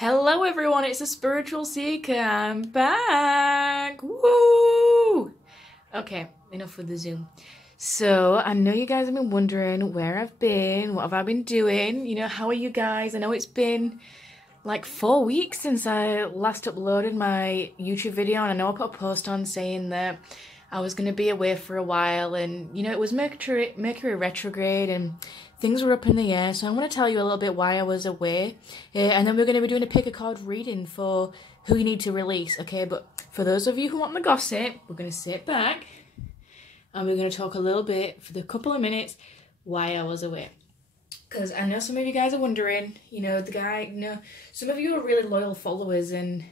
Hello everyone, it's a spiritual seeker. I'm back. Woo! Okay, enough with the Zoom. So, I know you guys have been wondering where I've been, what have I been doing, how are you guys? I know it's been like 4 weeks since I last uploaded my YouTube video, and I know I put a post on saying that I was going to be away for a while, and it was Mercury retrograde and things were up in the air. So I want to tell you a little bit why I was away, and then we're going to be doing a pick a card reading for who you need to release, okay? But for those of you who want the gossip, we're going to sit back and we're going to talk a little bit for the couple of minutes why I was away. Because I know some of you guys are wondering, some of you are really loyal followers and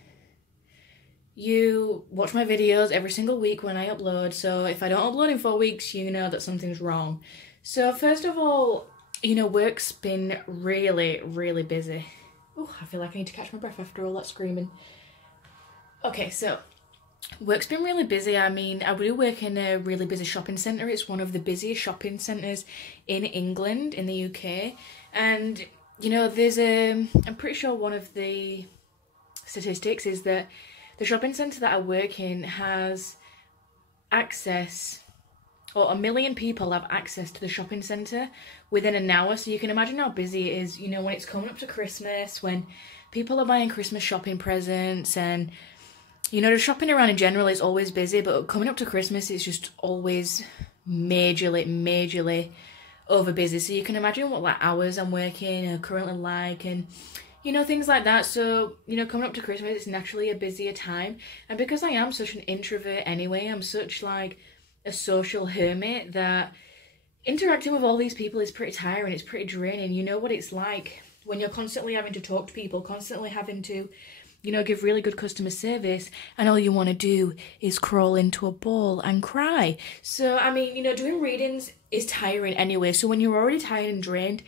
you watch my videos every single week when I upload. So if I don't upload in 4 weeks, you know that something's wrong. So first of all, work's been really, really busy. Oh, I feel like I need to catch my breath after all that screaming. Okay, so work's been really busy. I mean, I do work in a really busy shopping centre. It's one of the busiest shopping centres in England, in the UK. And, there's I'm pretty sure one of the statistics is that the shopping centre that I work in has access, or 1 million people have access to the shopping centre within an hour. So you can imagine how busy it is, when it's coming up to Christmas, when people are buying Christmas shopping presents, and the shopping around in general is always busy, but coming up to Christmas it's just always majorly over busy. So you can imagine what hours I'm working are currently like, and things like that. So, coming up to Christmas, it's naturally a busier time. And because I am such an introvert anyway, I'm such a social hermit, that interacting with all these people is pretty tiring, it's pretty draining. You know what it's like when you're constantly having to talk to people, constantly having to, give really good customer service, and all you want to do is crawl into a ball and cry. So, I mean, doing readings is tiring anyway. So when you're already tired and drained,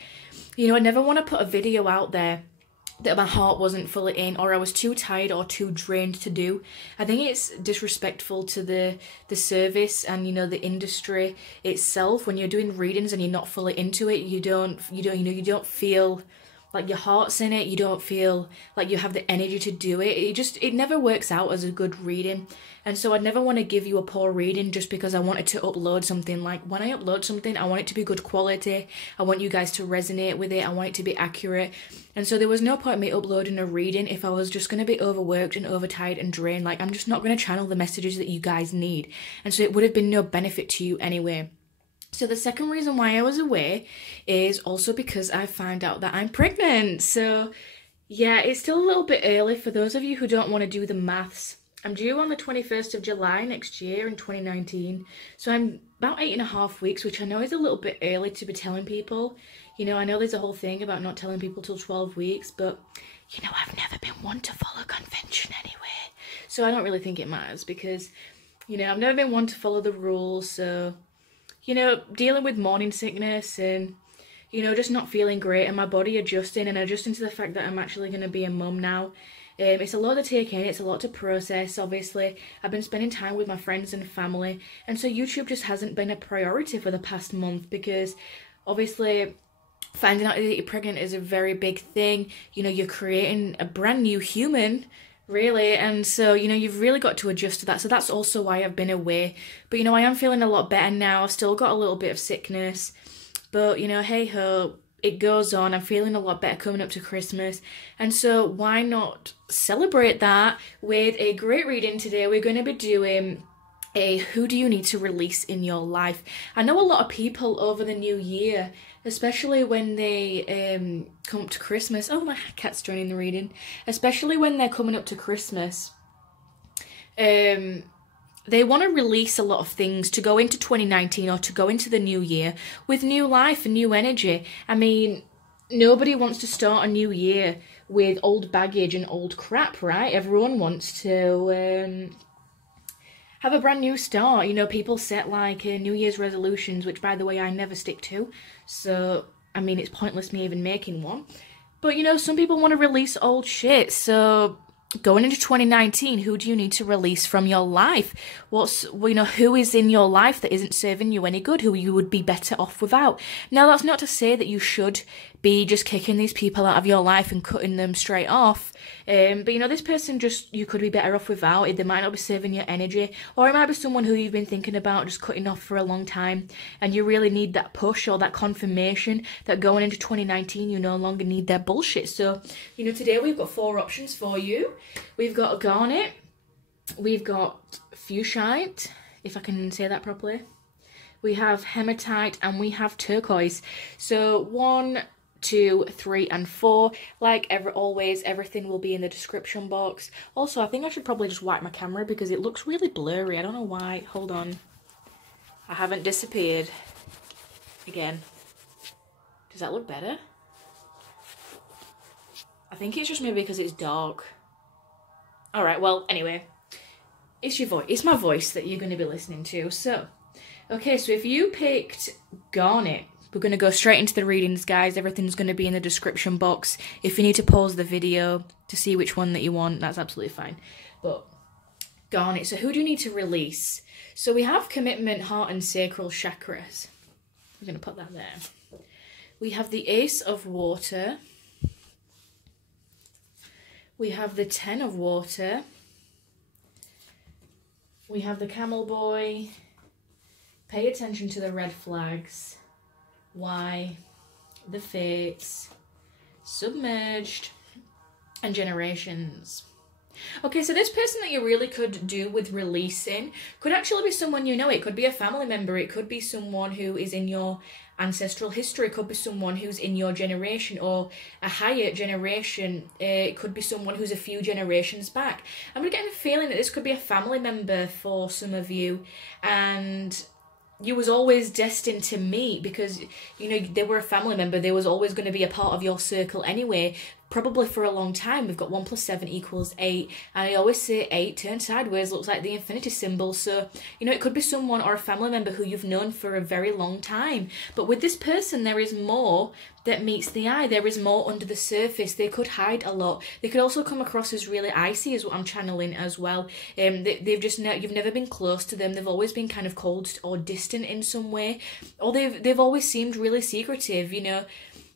I never want to put a video out there that my heart wasn't fully in, or I was too tired or too drained to do. I think it's disrespectful to the service and the industry itself when you're doing readings and you're not fully into it. You don't feel like your heart's in it. You don't feel like you have the energy to do it. It never works out as a good reading. And so I'd never want to give you a poor reading just because I wanted to upload something. Like, when I upload something, I want it to be good quality. I want you guys to resonate with it. I want it to be accurate. And so there was no point in me uploading a reading if I was just going to be overworked and overtired and drained. Like, I'm just not going to channel the messages that you guys need. And so it would have been no benefit to you anyway. So the second reason why I was away is also because I found out that I'm pregnant. So yeah, it's still a little bit early for those of you who don't want to do the maths. I'm due on the 21st of July next year in 2019. So I'm about 8.5 weeks, which I know is a little bit early to be telling people. I know there's a whole thing about not telling people till 12 weeks, but I've never been one to follow convention anyway. So I don't really think it matters because, I've never been one to follow the rules. So, dealing with morning sickness and, just not feeling great, and my body adjusting to the fact that I'm actually going to be a mum now. It's a lot to take in, it's a lot to process. Obviously, I've been spending time with my friends and family, and so YouTube just hasn't been a priority for the past month because, obviously, finding out that you're pregnant is a very big thing. You're creating a brand new human, really, and so you've really got to adjust to that. So that's also why I've been away. But I am feeling a lot better now. I've still got a little bit of sickness, but hey ho, it goes on. I'm feeling a lot better coming up to Christmas, and so why not celebrate that with a great reading today? We're going to be doing a who do you need to release in your life. I know a lot of people over the new year, especially when they come up to Christmas. Oh, my cat's joining the reading. Especially when they're coming up to Christmas, they want to release a lot of things to go into 2019 or to go into the new year with new life and new energy. I mean, nobody wants to start a new year with old baggage and old crap, right? Everyone wants to have a brand new start. People set New Year's resolutions, which by the way I never stick to. So, I mean, it's pointless me even making one. But some people want to release old shit. So going into 2019, who do you need to release from your life? Who is in your life that isn't serving you any good, who you would be better off without? Now, that's not to say that you should be just kicking these people out of your life and cutting them straight off. But you know, this person just, you could be better off without it. They might not be saving your energy, or it might be someone who you've been thinking about just cutting off for a long time, and you really need that push or that confirmation that going into 2019 you no longer need their bullshit. So, you know, today we've got 4 options for you. We've got garnet, we've got fuchsite, if I can say that properly, we have hematite, and we have turquoise. So 1, 2, 3, and 4. Like always, everything will be in the description box. Also, I think I should probably just wipe my camera because it looks really blurry. I don't know why. Hold on. I haven't disappeared. Again. Does that look better? I think it's just maybe because it's dark. Alright, well, anyway. It's your voice. It's my voice that you're going to be listening to. So, okay, so if you picked garnet, we're going to go straight into the readings, guys. Everything's going to be in the description box. If you need to pause the video to see which one that you want, that's absolutely fine. But garnet, so who do you need to release? So we have commitment, heart, and sacral chakras. We're going to put that there. We have the Ace of Water. We have the 10 of Water. We have the Camel Boy. Pay attention to the red flags. Why? The Fates. Submerged. And Generations. Okay, so this person that you really could do with releasing could actually be someone you know. It could be a family member. It could be someone who is in your ancestral history. It could be someone who's in your generation or a higher generation. It could be someone who's a few generations back. I'm getting a feeling that this could be a family member for some of you, and you was always destined to meet because, you know, they were a family member. They was always going to be a part of your circle anyway, probably for a long time. We've got 1 + 7 = 8. And I always say 8 turned sideways looks like the infinity symbol. So, you know, it could be someone or a family member who you've known for a very long time. But with this person, there is more that meets the eye. There is more under the surface. They could hide a lot. They could also come across as really icy, is what I'm channeling as well. They've just you've never been close to them. They've always been kind of cold or distant in some way, or they've always seemed really secretive. You know,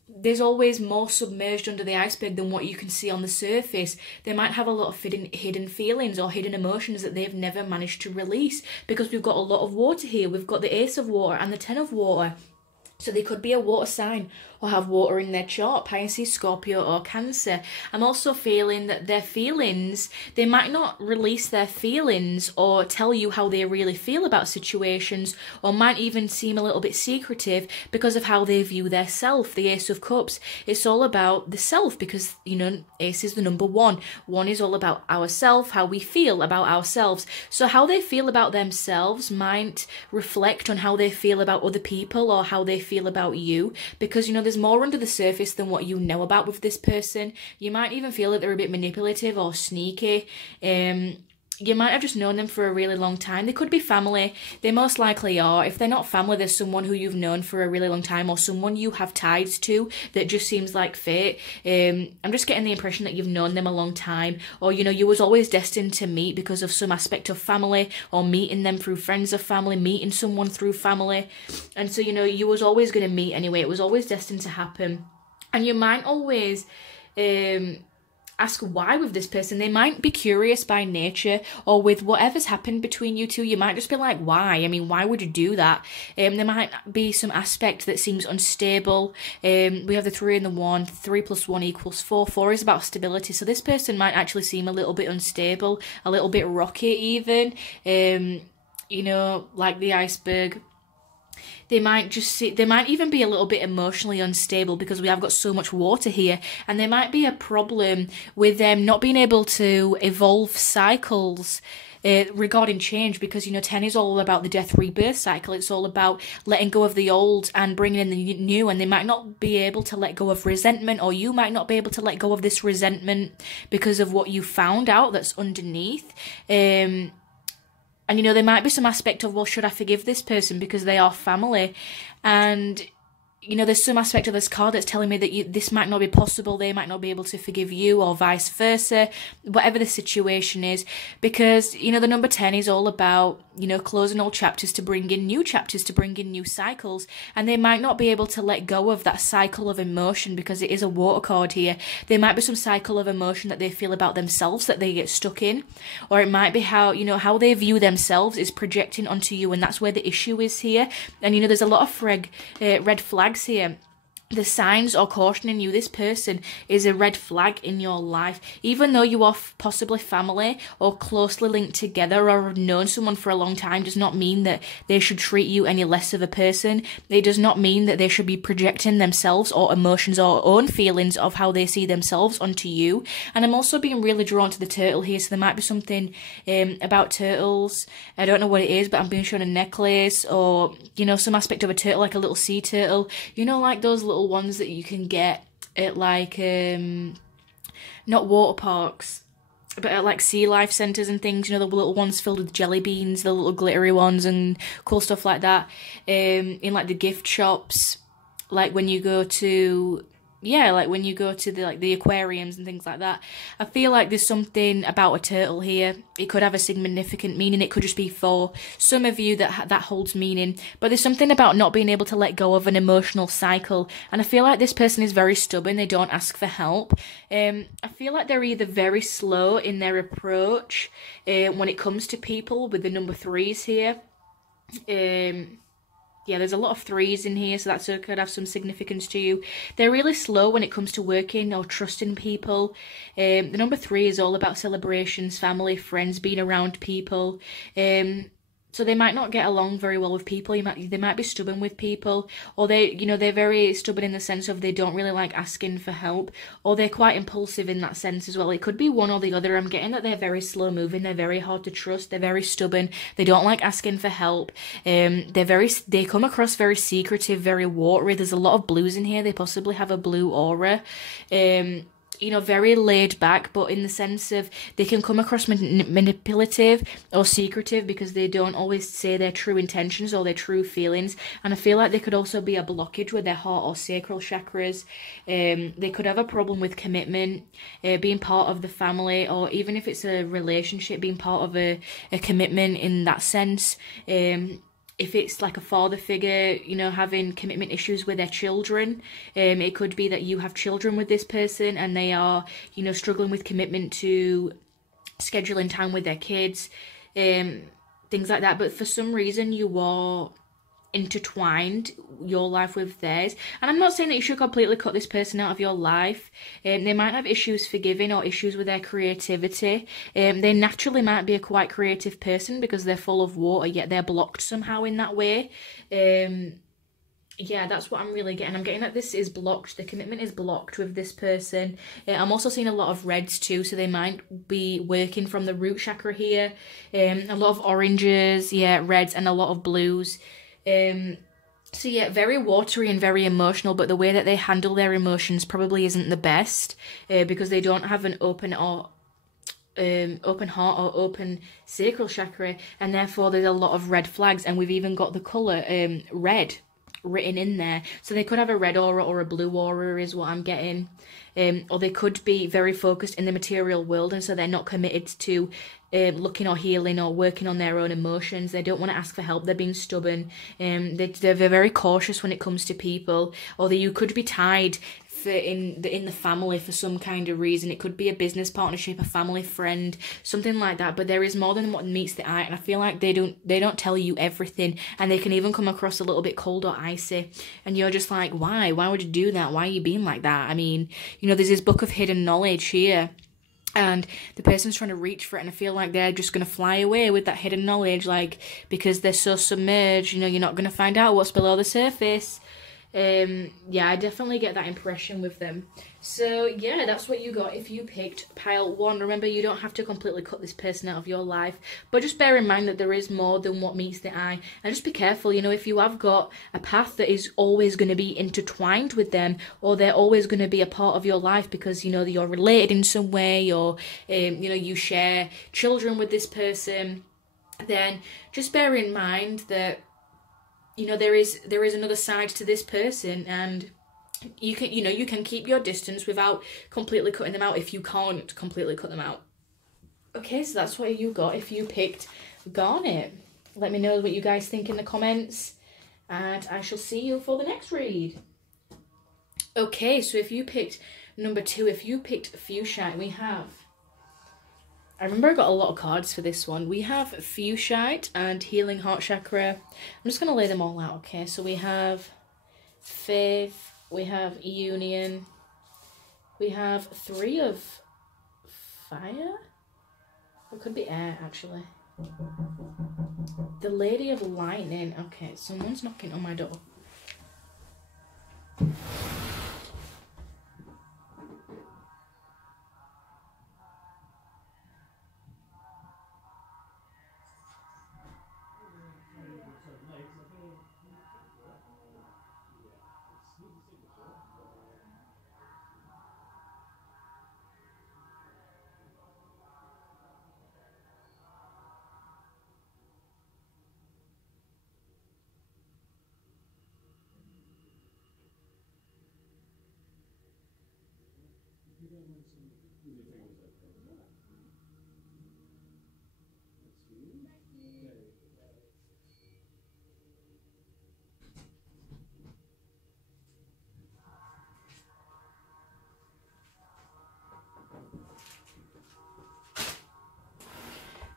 there's always more submerged under the iceberg than what you can see on the surface. They might have a lot of hidden feelings or hidden emotions that they've never managed to release, because we've got a lot of water here. We've got the Ace of Water and the 10 of Water. So they could be a water sign or have water in their chart, Pisces, Scorpio, or Cancer. I'm also feeling that their feelings, they might not release their feelings or tell you how they really feel about situations, or might even seem a little bit secretive because of how they view their self. The Ace of Cups, it's all about the self because, you know, Ace is the number 1. 1 is all about ourself, how we feel about ourselves. So how they feel about themselves might reflect on how they feel about other people or how they feel about you, because, you know, there's more under the surface than what you know about with this person. You might even feel that they're a bit manipulative or sneaky. You might have just known them for a really long time. They could be family. They most likely are. If they're not family, there's someone who you've known for a really long time, or someone you have ties to that just seems like fate. I'm just getting the impression that you've known them a long time, or, you know, you was always destined to meet because of some aspect of family, or meeting them through friends of family, meeting someone through family. And so, you know, you was always going to meet anyway. It was always destined to happen. And you might always ask why with this person. They might be curious by nature, or with whatever's happened between you two, you might just be like, why? I mean, why would you do that? There might be some aspect that seems unstable. We have the 3 and the 1. 3 + 1 = 4. 4 is about stability. So this person might actually seem a little bit unstable, a little bit rocky even, you know, like the iceberg. They might even be a little bit emotionally unstable because we have got so much water here, and there might be a problem with them not being able to evolve cycles regarding change, because, you know, 10 is all about the death rebirth cycle. It's all about letting go of the old and bringing in the new, and they might not be able to let go of resentment, or you might not be able to let go of this resentment because of what you found out that's underneath. And, you know, there might be some aspect of, well, should I forgive this person because they are family? And you know, there's some aspect of this card that's telling me that this might not be possible, they might not be able to forgive you, or vice versa, whatever the situation is, because, you know, the number 10 is all about, you know, closing old chapters to bring in new chapters, to bring in new cycles, and they might not be able to let go of that cycle of emotion because it is a water card here. There might be some cycle of emotion that they feel about themselves that they get stuck in, or it might be how, you know, how they view themselves is projecting onto you, and that's where the issue is here. And, you know, there's a lot of red flags here. The signs are cautioning you this person is a red flag in your life. Even though you are possibly family or closely linked together or have known someone for a long time, does not mean that they should treat you any less of a person. It does not mean that they should be projecting themselves or emotions or own feelings of how they see themselves onto you. And I'm also being really drawn to the turtle here, so there might be something about turtles. I don't know what it is, but I'm being shown a necklace, or, you know, some aspect of a turtle, like a little sea turtle. You know, like those little ones that you can get at, like, not water parks, but at, like, sea life centres and things, you know, the little ones filled with jelly beans, the little glittery ones and cool stuff like that, in, like, the gift shops, like when you go to... yeah, like when you go to the aquariums and things like that. I feel like there's something about a turtle here. It could have a significant meaning. It could just be for some of you that holds meaning. But there's something about not being able to let go of an emotional cycle. And I feel like this person is very stubborn. They don't ask for help. I feel like they're either very slow in their approach when it comes to people, with the number 3s here. Yeah, there's a lot of 3s in here, so that could have some significance to you. They're really slow when it comes to working or trusting people. The number 3 is all about celebrations, family, friends, being around people. So they might not get along very well with people. They might be stubborn with people, or they're very stubborn in the sense of they don't really like asking for help, or they're quite impulsive in that sense as well. It could be one or the other. I'm getting that they're very slow moving. They're very hard to trust. They're very stubborn. They don't like asking for help. They come across very secretive, very watery. There's a lot of blues in here. They possibly have a blue aura. You know, very laid back, but in the sense of they can come across manipulative or secretive because they don't always say their true intentions or their true feelings. And I feel like they could also be a blockage with their heart or sacral chakras. They could have a problem with commitment, being part of the family, or even if it's a relationship, being part of a commitment in that sense. If it's like a father figure, you know, having commitment issues with their children, it could be that you have children with this person and they are, you know, struggling with commitment to scheduling time with their kids, things like that. But for some reason, you are intertwined your life with theirs. And I'm not saying that you should completely cut this person out of your life. They might have issues forgiving or issues with their creativity. They naturally might be a quite creative person because they're full of water, yet they're blocked somehow in that way. Yeah, that's what I'm really getting. I'm getting that this is blocked. The commitment is blocked with this person. I'm also seeing a lot of reds too, so they might be working from the root chakra here. A lot of oranges, yeah, reds, and a lot of blues. So yeah, very watery and very emotional, but the way that they handle their emotions probably isn't the best, because they don't have an open heart or open sacral chakra, and therefore there's a lot of red flags. And we've even got the colour red written in there, so they could have a red aura or a blue aura is what I'm getting. Or they could be very focused in the material world, and so they're not committed to looking or healing or working on their own emotions. They don't want to ask for help. They're being stubborn. They're very cautious when it comes to people. Or that you could be tied in the family for some kind of reason. It could be a business partnership, a family friend, something like that. But there is more than what meets the eye, and I feel like they don't tell you everything, and they can even come across a little bit cold or icy, and you're just like, why would you do that? Why are you being like that? I mean, you know, there's this book of hidden knowledge here, and the person's trying to reach for it, and I feel like they're just going to fly away with that hidden knowledge, like, because they're so submerged, you know, you're not going to find out what's below the surface. Yeah, I definitely get that impression with them. So yeah, that's what you got if you picked pile 1. Remember, you don't have to completely cut this person out of your life, but just bear in mind that there is more than what meets the eye, and just be careful, you know, if you have got a path that is always going to be intertwined with them, or they're always going to be a part of your life because, you know, you're related in some way, or you know, you share children with this person, then just bear in mind that you know, there is another side to this person, and you can, you know, you can keep your distance without completely cutting them out if you can't completely cut them out. Okay, so that's what you got if you picked Garnet. Let me know what you guys think in the comments, and I shall see you for the next read. Okay, so if you picked number 2, if you picked Fuchsia, we have... I remember I got a lot of cards for this one. We have Fuchsite and Healing Heart Chakra. I'm just going to lay them all out, okay? So we have Faith, we have Union, we have 3 of Fire? It could be air, actually. The Lady of Lightning. Okay, someone's knocking on my door.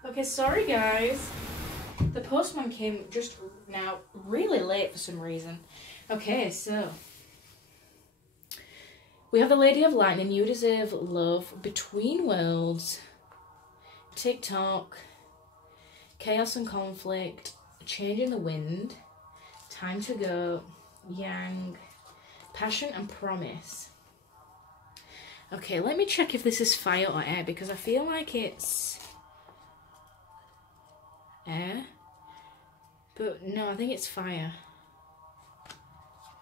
Okay, sorry guys. The postman came just now really late for some reason. Okay, so we have the Lady of Lightning, You Deserve Love, Between Worlds, TikTok, Chaos and Conflict, Changing the Wind, Time to Go, Yang, Passion and Promise. Okay, let me check if this is fire or air, because I feel like it's air, but no, I think it's fire.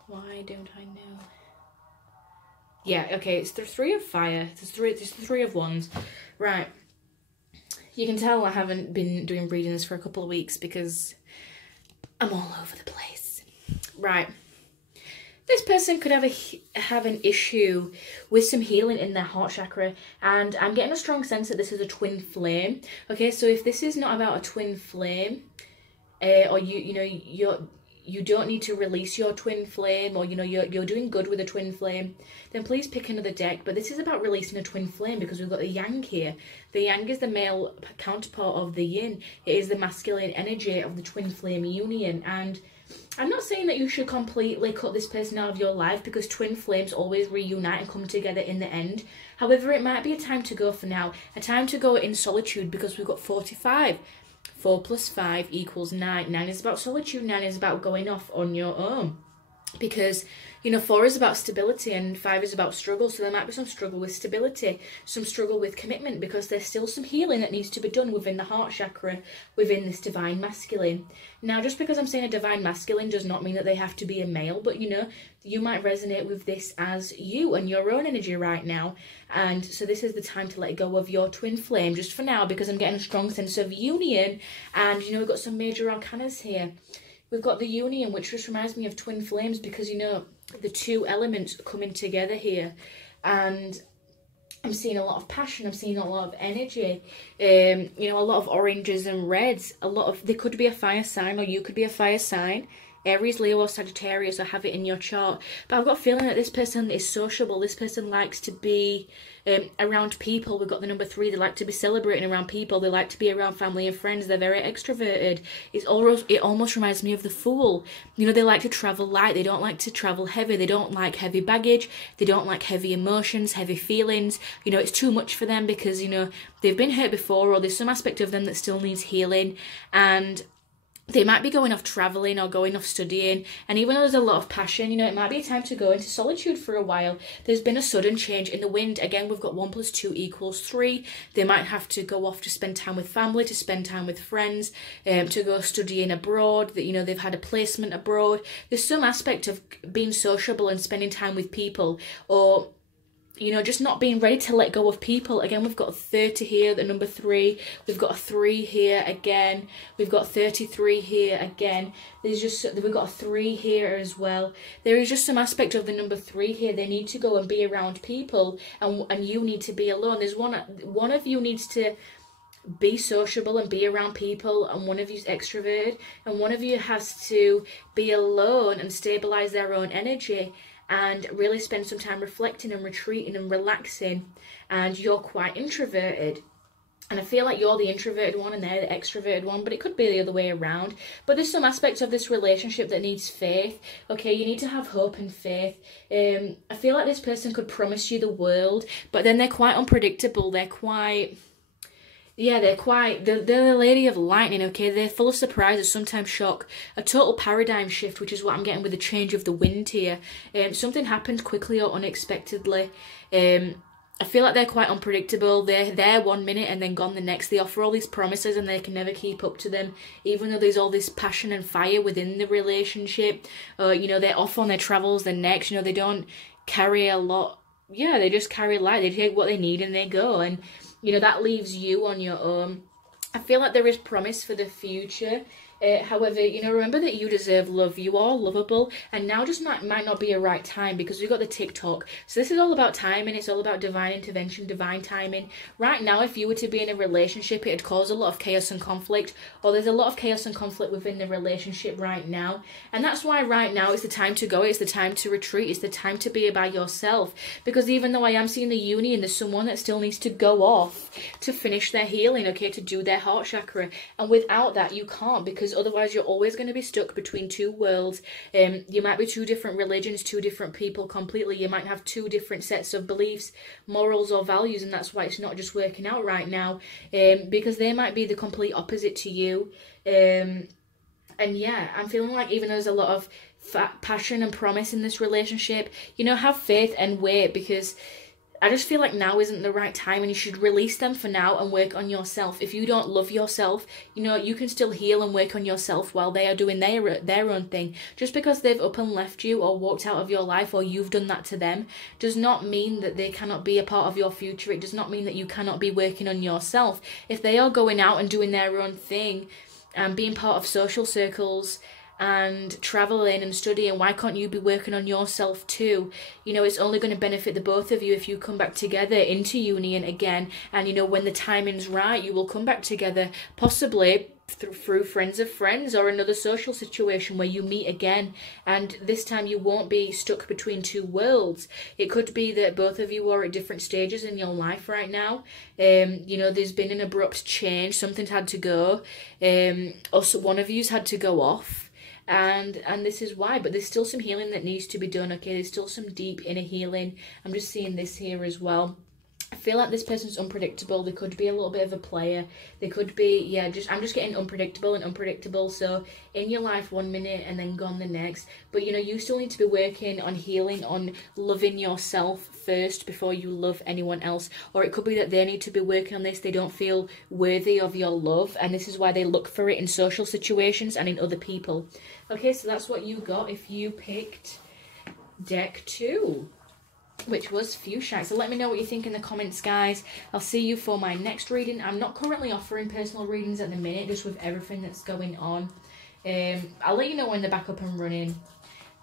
Why don't I know? Yeah, okay, it's the 3 of fire. It's the 3 of wands. Right. You can tell I haven't been doing readings for a couple of weeks because I'm all over the place. Right. This person could have an issue with some healing in their heart chakra, and I'm getting a strong sense that this is a twin flame. Okay, so if this is not about a twin flame, or you don't need to release your twin flame, or you know you're doing good with a twin flame, then please pick another deck. But this is about releasing a twin flame because we've got the Yang here. The Yang is the male counterpart of the Yin. It is the masculine energy of the twin flame union, and I'm not saying that you should completely cut this person out of your life, because twin flames always reunite and come together in the end. However, it might be a time to go for now, a time to go in solitude, because we've got 45. 4 plus 5 equals 9. 9 is about solitude, 9 is about going off on your own. Because, you know, 4 is about stability and 5 is about struggle. So there might be some struggle with stability, some struggle with commitment, because there's still some healing that needs to be done within the heart chakra, within this divine masculine. Now, just because I'm saying a divine masculine does not mean that they have to be a male, but, you know, you might resonate with this as you and your own energy right now. And so this is the time to let go of your twin flame, just for now, because I'm getting a strong sense of union. And, you know, we've got some major arcanas here. We've got the union, which just reminds me of twin flames, because, you know, the 2 elements coming together here. And I'm seeing a lot of passion. I'm seeing a lot of energy. You know, a lot of oranges and reds. They could be a fire sign, or you could be a fire sign. Aries, Leo or Sagittarius, or have it in your chart. But I've got a feeling that this person is sociable. This person likes to be around people. We've got the number 3. They like to be celebrating around people. They like to be around family and friends. They're very extroverted. It almost reminds me of the Fool. You know, they like to travel light. They don't like to travel heavy. They don't like heavy baggage. They don't like heavy emotions, heavy feelings. You know, it's too much for them because, you know, they've been hurt before, or there's some aspect of them that still needs healing. And they might be going off travelling or going off studying, and even though there's a lot of passion, you know, it might be a time to go into solitude for a while. There's been a sudden change in the wind. Again, we've got 1 plus 2 equals 3. They might have to go off to spend time with family, to spend time with friends, to go studying abroad, that, you know, they've had a placement abroad. There's some aspect of being sociable and spending time with people, or you know, just not being ready to let go of people. Again, we've got 30 here, the number 3. We've got a 3 here again. We've got 33 here again. There's just, we've got a 3 here as well. There is just some aspect of the number 3 here. They need to go and be around people, and you need to be alone. There's one of you needs to be sociable and be around people, and one of you's extroverted, and one of you has to be alone and stabilize their own energy and really spend some time reflecting and retreating and relaxing. And you're quite introverted, and I feel like you're the introverted one and they're the extroverted one, but it could be the other way around. But there's some aspects of this relationship that needs faith. Okay, you need to have hope and faith. I feel like this person could promise you the world, but then they're quite unpredictable. They're quite... yeah, they're the lady of lightning, okay? They're full of surprises, sometimes shock, a total paradigm shift, which is what I'm getting with the change of the wind here. Something happens quickly or unexpectedly. I feel like they're quite unpredictable. They're there 1 minute and then gone the next. They offer all these promises and they can never keep up to them, even though there's all this passion and fire within the relationship. You know, they're off on their travels the next. You know, they don't carry a lot. Yeah, they just carry light. They take what they need and they go. And you know, that leaves you on your own. I feel like there is promise for the future. However, you know, remember that you deserve love. You are lovable, and now just might not be a right time, because we've got the TikTok. So this is all about timing. It's all about divine intervention, divine timing. Right now, if you were to be in a relationship, it'd cause a lot of chaos and conflict, or there's a lot of chaos and conflict within the relationship right now. And that's why right now it's the time to go. It's the time to retreat. It's the time to be by yourself, because even though I am seeing the union, there's someone that still needs to go off to finish their healing, okay, to do their heart chakra. And without that, you can't, because otherwise you're always going to be stuck between two worlds. You might be two different religions, two different people completely. You might have two different sets of beliefs, morals or values, and that's why it's not just working out right now, because they might be the complete opposite to you. And yeah, I'm feeling like even though there's a lot of passion and promise in this relationship, you know, have faith and wait, because I just feel like now isn't the right time, and you should release them for now and work on yourself. If you don't love yourself, you know, you can still heal and work on yourself while they are doing their own thing. Just because they've up and left you or walked out of your life, or you've done that to them, does not mean that they cannot be a part of your future. It does not mean that you cannot be working on yourself. If they are going out and doing their own thing and being part of social circles and traveling and studying, why can't you be working on yourself too? You know, it's only going to benefit the both of you if you come back together into union again. And you know, when the timing's right, you will come back together, possibly through friends of friends or another social situation where you meet again, and this time you won't be stuck between two worlds. It could be that both of you are at different stages in your life right now. You know, there's been an abrupt change, something's had to go, or so one of you's had to go off. And this is why, but there's still some healing that needs to be done, okay? There's still some deep inner healing. I'm just seeing this here as well. I feel like this person's unpredictable. They could be a little bit of a player. They could be, yeah, I'm just getting unpredictable. So in your life 1 minute and then gone the next. But, you know, you still need to be working on healing, on loving yourself first before you love anyone else. Or it could be that they need to be working on this. They don't feel worthy of your love, and this is why they look for it in social situations and in other people. Okay, so that's what you got if you picked deck 2, which was Fuchsia. So let me know what you think in the comments, guys. I'll see you for my next reading. I'm not currently offering personal readings at the minute, just with everything that's going on. I'll let you know when they're back up and running.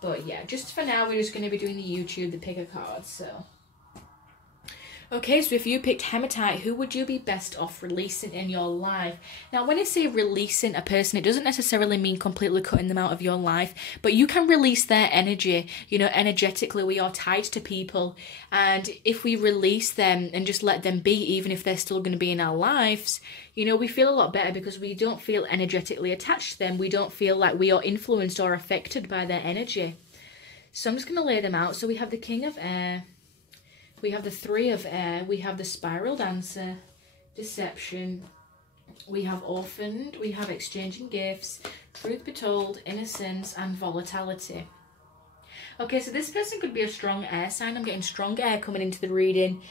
But yeah, just for now, we're just going to be doing the YouTube, the pick a card, so. Okay, so if you picked hematite, who would you be best off releasing in your life? Now, when I say releasing a person, it doesn't necessarily mean completely cutting them out of your life, but you can release their energy. You know, energetically, we are tied to people, and if we release them and just let them be, even if they're still going to be in our lives, you know, we feel a lot better because we don't feel energetically attached to them. We don't feel like we are influenced or affected by their energy. So I'm just going to lay them out. So we have the King of Air. We have the Three of Air, we have the Spiral Dancer, Deception, we have Orphaned, we have Exchanging Gifts, Truth Be Told, Innocence, and Volatility. Okay, so this person could be a strong air sign. I'm getting strong air coming into the reading.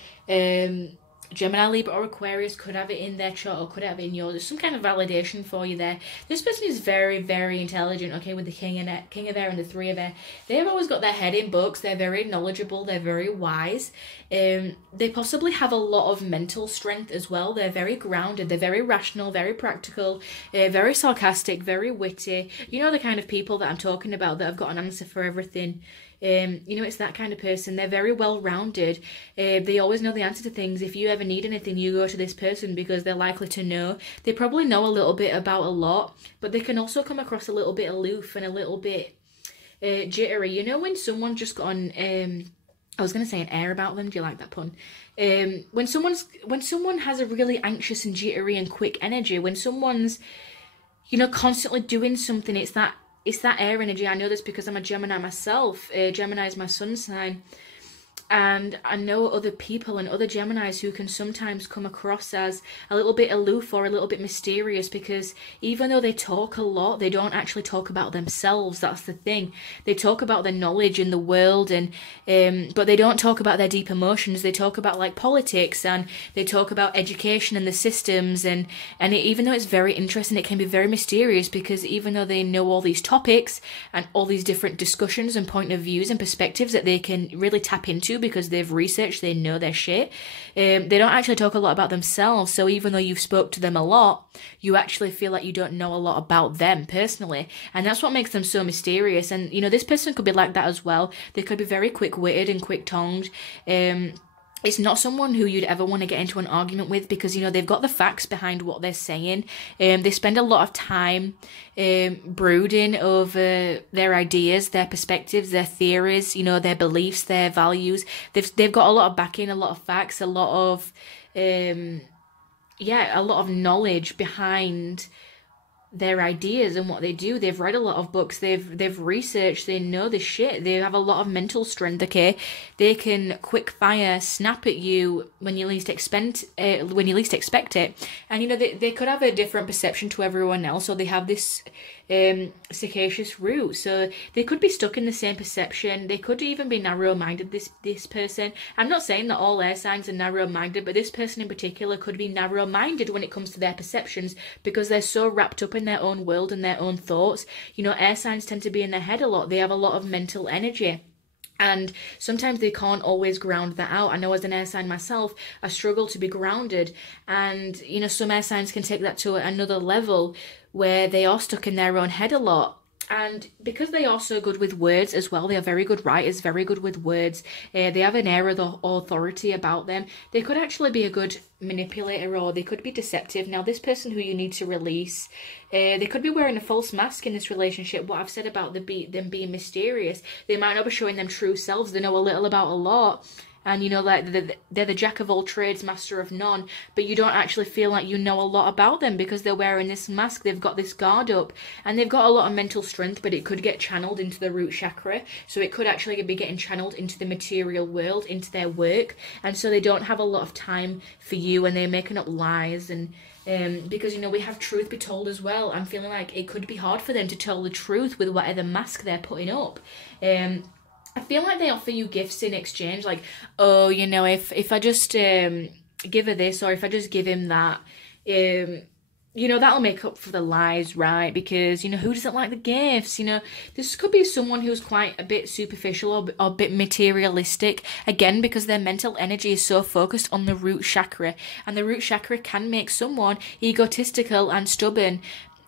Gemini, Libra or Aquarius could have it in their chart or could have it in yours. There's some kind of validation for you there. This person is very, very intelligent, okay, with the King of Air and the Three of Air. They've always got their head in books. They're very knowledgeable. They're very wise. They possibly have a lot of mental strength as well. They're very grounded. They're very rational, very practical, very sarcastic, very witty. You know the kind of people that I'm talking about that have got an answer for everything. You know, it's that kind of person. They're very well-rounded. They always know the answer to things. If you ever need anything, you go to this person because they're likely to know. They probably know a little bit about a lot, but they can also come across a little bit aloof and a little bit jittery. You know, when someone just got on, I was going to say an air about them. Do you like that pun? When someone has a really anxious and jittery and quick energy, when someone's, you know, constantly doing something, it's that air energy. I know this because I'm a Gemini myself. Gemini is my sun sign. And I know other people and other Geminis who can sometimes come across as a little bit aloof or a little bit mysterious, because even though they talk a lot, they don't actually talk about themselves. That's the thing. They talk about their knowledge in the world, and but they don't talk about their deep emotions. They talk about like politics, and they talk about education and the systems, and even though it's very interesting, it can be very mysterious, because even though they know all these topics and all these different discussions and point of views and perspectives that they can really tap into, because they've researched, they know their shit. They don't actually talk a lot about themselves. So even though you've spoke to them a lot, you actually feel like you don't know a lot about them personally. And that's what makes them so mysterious. And, you know, this person could be like that as well. They could be very quick-witted and quick-tongued. It's not someone who you'd ever want to get into an argument with, because, you know, they've got the facts behind what they're saying. They spend a lot of time brooding over their ideas, their perspectives, their theories, you know, their beliefs, their values. They've got a lot of backing, a lot of facts, a lot of, a lot of knowledge behind their ideas and what they do. They've read a lot of books, they've researched, they know the shit, they have a lot of mental strength, okay? They can quick fire snap at you when you least expect it. And, you know, they could have a different perception to everyone else, or they have this sagacious route, so they could be stuck in the same perception. They could even be narrow-minded, this person. I'm not saying that all air signs are narrow-minded, but this person in particular could be narrow-minded when it comes to their perceptions, because they're so wrapped up in their own world and their own thoughts. You know, air signs tend to be in their head a lot. They have a lot of mental energy, and sometimes they can't always ground that out. I know as an air sign myself, I struggle to be grounded, and, you know, some air signs can take that to another level where they are stuck in their own head a lot. And because they are so good with words as well, they are very good writers, very good with words. They have an air of authority about them. They could actually be a good manipulator, or they could be deceptive. Now, this person who you need to release, they could be wearing a false mask in this relationship. What I've said about them being mysterious, they might not be showing them true selves. They know a little about a lot. And, you know, like they're the jack of all trades, master of none, but you don't actually feel like you know a lot about them because they're wearing this mask. They've got this guard up, and they've got a lot of mental strength, but it could get channeled into the root chakra. So it could actually be getting channeled into the material world, into their work. And so they don't have a lot of time for you, and they're making up lies. And because, you know, we have truth be told as well. I'm feeling like it could be hard for them to tell the truth with whatever mask they're putting up. I feel like they offer you gifts in exchange, like, oh, you know, if I just give her this, or if I just give him that, you know, that'll make up for the lies, right? Because, you know, who doesn't like the gifts? You know, this could be someone who's quite a bit superficial or a bit materialistic, again, because their mental energy is so focused on the root chakra, and the root chakra can make someone egotistical and stubborn,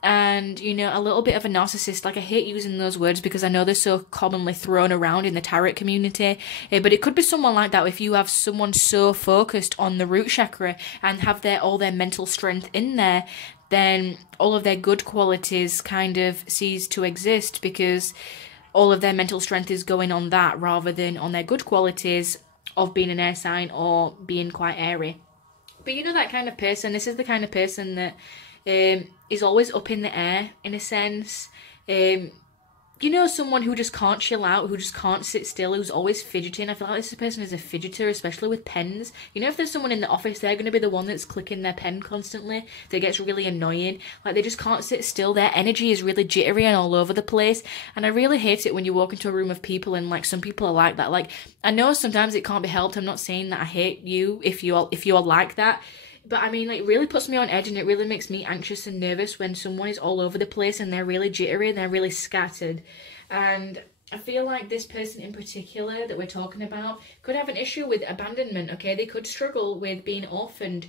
and, you know, a little bit of a narcissist. Like, I hate using those words because I know they're so commonly thrown around in the tarot community, but it could be someone like that. If you have someone so focused on the root chakra and have all their mental strength in there, then all of their good qualities kind of cease to exist, because all of their mental strength is going on that rather than on their good qualities of being an air sign or being quite airy. But, you know, that kind of person, this is the kind of person that is always up in the air, in a sense. you know, someone who just can't chill out, who just can't sit still, who's always fidgeting. I feel like this person is a fidgeter, especially with pens. You know, if there's someone in the office, they're going to be the one that's clicking their pen constantly. That gets really annoying. Like, they just can't sit still. Their energy is really jittery and all over the place. And I really hate it when you walk into a room of people and, like, some people are like that. Like, I know sometimes it can't be helped. I'm not saying that I hate you if you're like that. But I mean, like, it really puts me on edge, and it really makes me anxious and nervous when someone is all over the place and they're really jittery and they're really scattered. And I feel like this person in particular that we're talking about could have an issue with abandonment, okay? They could struggle with being orphaned.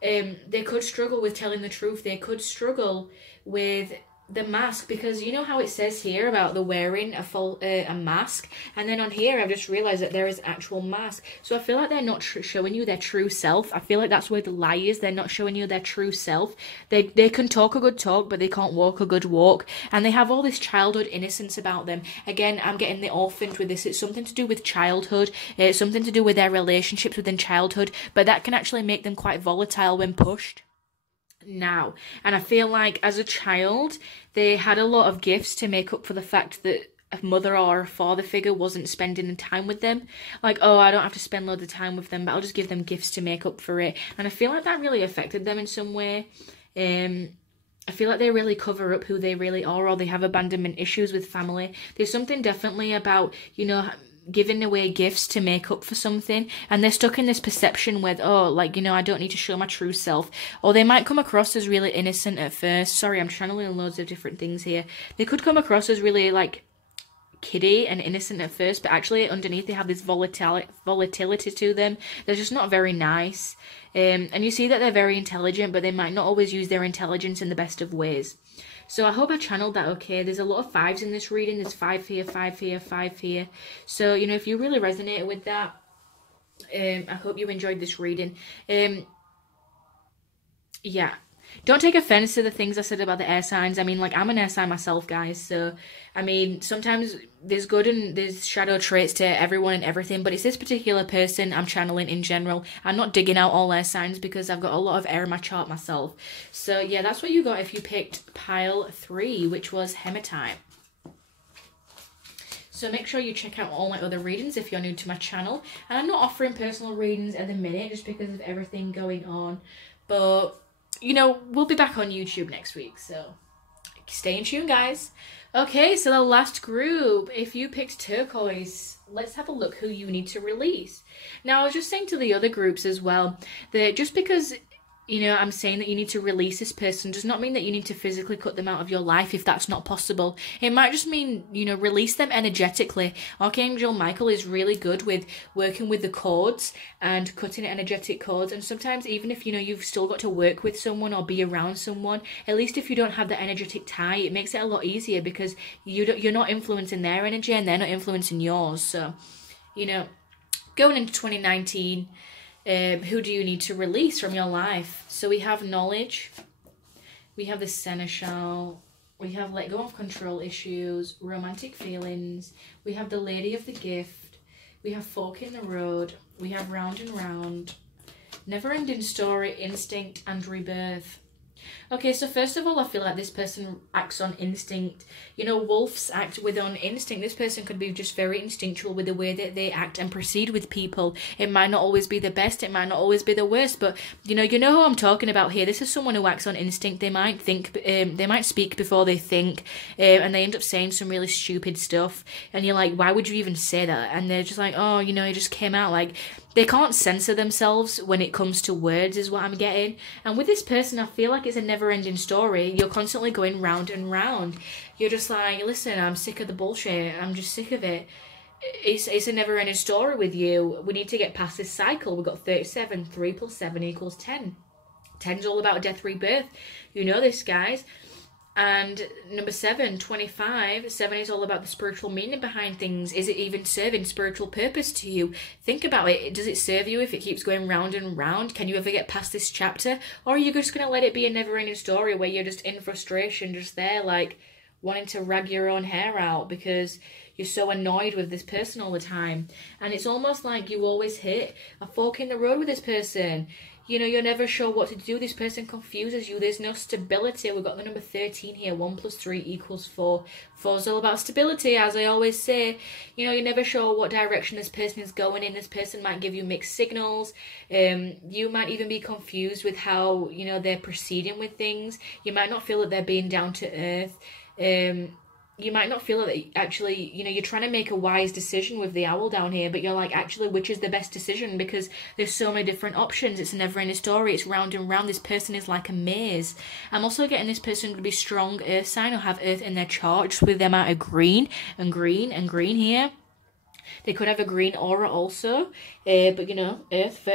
They could struggle with telling the truth. They could struggle with the mask, because you know how it says here about the wearing a mask, and then on here I've just realized that there is actual mask. So I feel like they're not showing you their true self. I feel like that's where the lie is. They're not showing you their true self. They can talk a good talk, but they can't walk a good walk, and they have all this childhood innocence about them. Again, I'm getting the orphaned with this. It's something to do with childhood. It's something to do with their relationships within childhood, but that can actually make them quite volatile when pushed now. And I feel like as a child they had a lot of gifts to make up for the fact that a mother or a father figure wasn't spending time with them. Like, oh, I don't have to spend loads of time with them, but I'll just give them gifts to make up for it. And I feel like that really affected them in some way. I feel like they really cover up who they really are, or they have abandonment issues with family. There's something definitely about, you know, giving away gifts to make up for something, and they're stuck in this perception with, oh, like, you know, I don't need to show my true self. Or they might come across as really innocent at first. Sorry, I'm channeling loads of different things here. They could come across as really, like, kiddie and innocent at first, but actually underneath they have this volatility to them. They're just not very nice. And you see that they're very intelligent, but they might not always use their intelligence in the best of ways. So I hope I channeled that okay. There's a lot of 5s in this reading. There's 5 here, 5 here, 5 here. So, you know, if you really resonated with that, I hope you enjoyed this reading. Yeah. Don't take offense to the things I said about the air signs. I mean, like, I'm an air sign myself, guys. So, I mean, sometimes there's good and there's shadow traits to everyone and everything. But it's this particular person I'm channeling in general. I'm not digging out all air signs because I've got a lot of air in my chart myself. So, yeah, that's what you got if you picked pile 3, which was hematite. So make sure you check out all my other readings if you're new to my channel. And I'm not offering personal readings at the minute just because of everything going on. But, you know, we'll be back on YouTube next week, so stay in tune, guys. Okay, so the last group, if you picked turquoise, let's have a look who you need to release. Now, I was just saying to the other groups as well, that just because, you know, I'm saying that you need to release this person does not mean that you need to physically cut them out of your life if that's not possible. It might just mean, you know, release them energetically. Archangel Michael is really good with working with the cords and cutting energetic cords. And sometimes even if, you know, you've still got to work with someone or be around someone, at least if you don't have the energetic tie, it makes it a lot easier because you're not influencing their energy and they're not influencing yours. So, you know, going into 2019... who do you need to release from your life? So we have knowledge, we have the seneschal, we have let go of control issues, romantic feelings, we have the lady of the gift, we have fork in the road, we have round and round, never-ending story, instinct, and rebirth. Okay, so first of all, I feel like this person acts on instinct. You know, wolves act with on instinct. This person could be just very instinctual with the way that they act and proceed with people. It might not always be the best, it might not always be the worst, but you know who I'm talking about here. This is someone who acts on instinct. They might think, they might speak before they think, and they end up saying some really stupid stuff. And you're like, why would you even say that? And they're just like, oh, you know, it just came out. Like, they can't censor themselves when it comes to words is what I'm getting. And with this person, I feel like it's a never-ending story. You're constantly going round and round. You're just like, listen, I'm sick of the bullshit. I'm just sick of it. It's a never-ending story with you. We need to get past this cycle. We've got 37. 3 plus 7 equals 10. 10's all about death, rebirth. You know this, guys. And number 7, 25, 7 is all about the spiritual meaning behind things. Is it even serving spiritual purpose to you? Think about it. Does it serve you if it keeps going round and round? Can you ever get past this chapter? Or are you just going to let it be a never-ending story where you're just in frustration, just there, like, wanting to rag your own hair out because you're so annoyed with this person all the time? And it's almost like you always hit a fork in the road with this person. You know, you're never sure what to do. This person confuses you. There's no stability. We've got the number 13 here. 1 + 3 = 4. 4 is all about stability, as I always say. You know, you're never sure what direction this person is going in. This person might give you mixed signals. You might even be confused with how, you know, they're proceeding with things. You might not feel that they're being down to earth. You might not feel that actually, you know, you're trying to make a wise decision with the owl down here, but you're like, actually, which is the best decision? Because there's so many different options. It's a never-ending story. It's round and round. This person is like a maze. I'm also getting this person to be strong earth sign or have earth in their chart, just with the amount of green and green and green here. They could have a green aura also, but, you know, earth,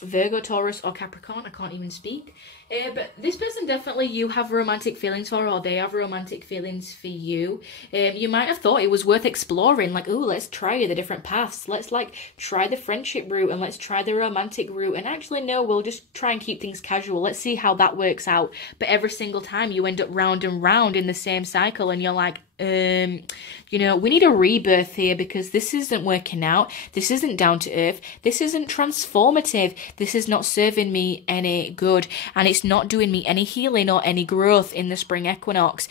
Virgo, Taurus, or Capricorn. I can't even speak. But this person definitely you have romantic feelings for, or they have romantic feelings for you. You might have thought it was worth exploring, like, ooh, let's try the different paths. Let's, like, try the friendship route and let's try the romantic route. And actually, no, we'll just try and keep things casual. Let's see how that works out. But every single time you end up round and round in the same cycle and you're like, you know, we need a rebirth here because this isn't working out. This isn't down to earth. This isn't transformative. This is not serving me any good. And it's not doing me any healing or any growth in the spring equinox.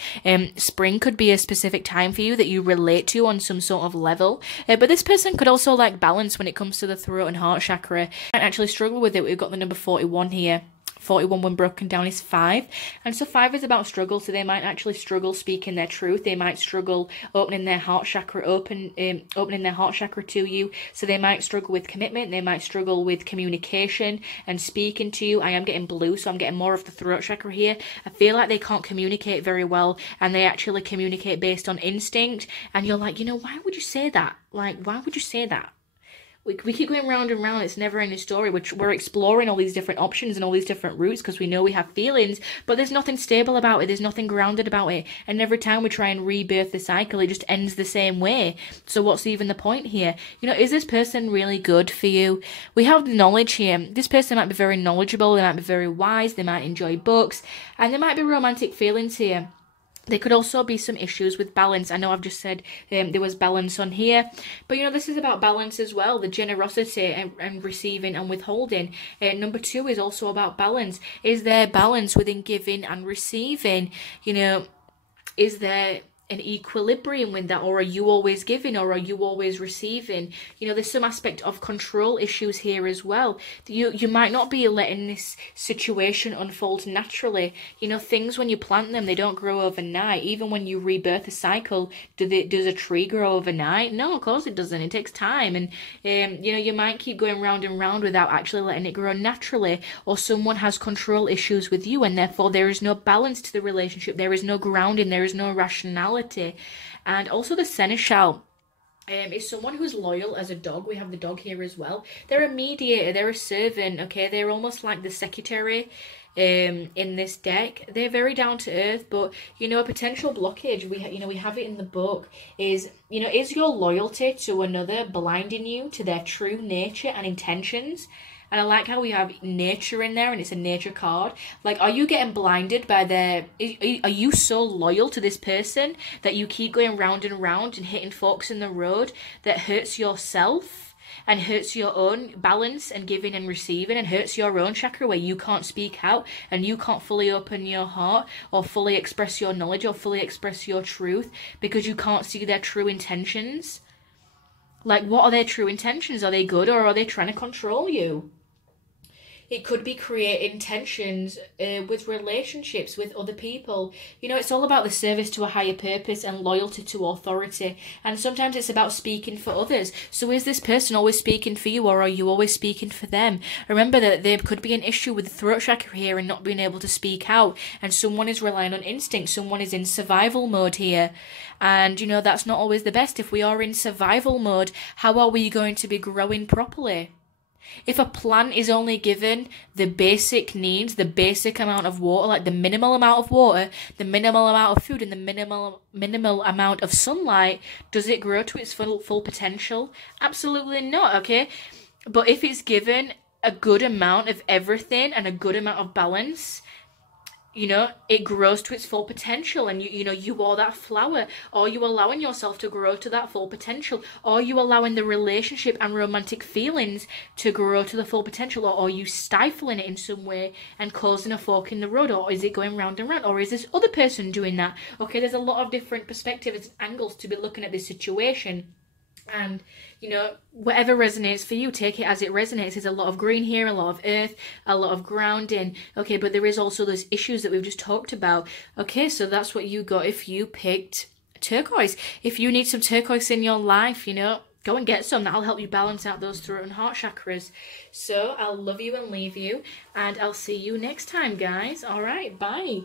Spring could be a specific time for you that you relate to on some sort of level. But this person could also like balance when it comes to the throat and heart chakra and actually struggle with it. We've got the number 41 here. 41 when broken down is 5, and so 5 is about struggle. So they might actually struggle speaking their truth. They might struggle opening their heart chakra opening their heart chakra to you. So they might struggle with commitment. They might struggle with communication and speaking to you. I am getting blue, so I'm getting more of the throat chakra here. I feel like they can't communicate very well, and they actually communicate based on instinct. And you're like, you know, why would you say that? Like, why would you say that? We keep going round and round. It's never ending story. We're exploring all these different options and all these different routes because we know we have feelings, but there's nothing stable about it. There's nothing grounded about it. And every time we try and rebirth the cycle, it just ends the same way. So what's even the point here? You know, is this person really good for you? We have knowledge here. This person might be very knowledgeable. They might be very wise. They might enjoy books. And there might be romantic feelings here. There could also be some issues with balance. I know I've just said there was balance on here. But, you know, this is about balance as well. The generosity and receiving and withholding. Number 2 is also about balance. Is there balance within giving and receiving? You know, is there an equilibrium with that, or are you always giving, or are you always receiving? You know, there's some aspect of control issues here as well. You might not be letting this situation unfold naturally. You know, things when you plant them, they don't grow overnight. Even when you rebirth a cycle, does a tree grow overnight? No, of course it doesn't. It takes time, and you know, you might keep going round and round without actually letting it grow naturally, or someone has control issues with you, and therefore there is no balance to the relationship. There is no grounding. There is no rationality. And also the seneschal is someone who's loyal as a dog. We have the dog here as well. They're a mediator. They're a servant. Okay, they're almost like the secretary in this deck. They're very down to earth, but you know, a potential blockage, we have it in the book, is, you know, is your loyalty to another blinding you to their true nature and intentions? And I like how we have nature in there, and it's a nature card. Like, are you getting blinded by are you so loyal to this person that you keep going round and round and hitting forks in the road that hurts yourself and hurts your own balance and giving and receiving, and hurts your own chakra where you can't speak out and you can't fully open your heart or fully express your knowledge or fully express your truth because you can't see their true intentions? Like, what are their true intentions? Are they good, or are they trying to control you? It could be creating tensions with relationships with other people. You know, it's all about the service to a higher purpose and loyalty to authority. And sometimes it's about speaking for others. So is this person always speaking for you, or are you always speaking for them? Remember that there could be an issue with the throat chakra here and not being able to speak out. And someone is relying on instinct. Someone is in survival mode here. And, you know, that's not always the best. If we are in survival mode, how are we going to be growing properly? If a plant is only given the basic needs, the basic amount of water, like the minimal amount of water, the minimal amount of food, and the minimal amount of sunlight, does it grow to its full potential? Absolutely not, okay? But if it's given a good amount of everything and a good amount of balance, you know, it grows to its full potential, and you know, you are that flower. Are you allowing yourself to grow to that full potential? Are you allowing the relationship and romantic feelings to grow to the full potential, or are you stifling it in some way and causing a fork in the road? Or is it going round and round? Or is this other person doing that? Okay, there's a lot of different perspectives and angles to be looking at this situation. And, you know, whatever resonates for you, take it as it resonates. There's a lot of green here, a lot of earth, a lot of grounding. Okay, but there is also those issues that we've just talked about. Okay, so that's what you got if you picked turquoise. If you need some turquoise in your life, you know, go and get some. That'll help you balance out those throat and heart chakras. So I'll love you and leave you, and I'll see you next time, guys. All right, bye.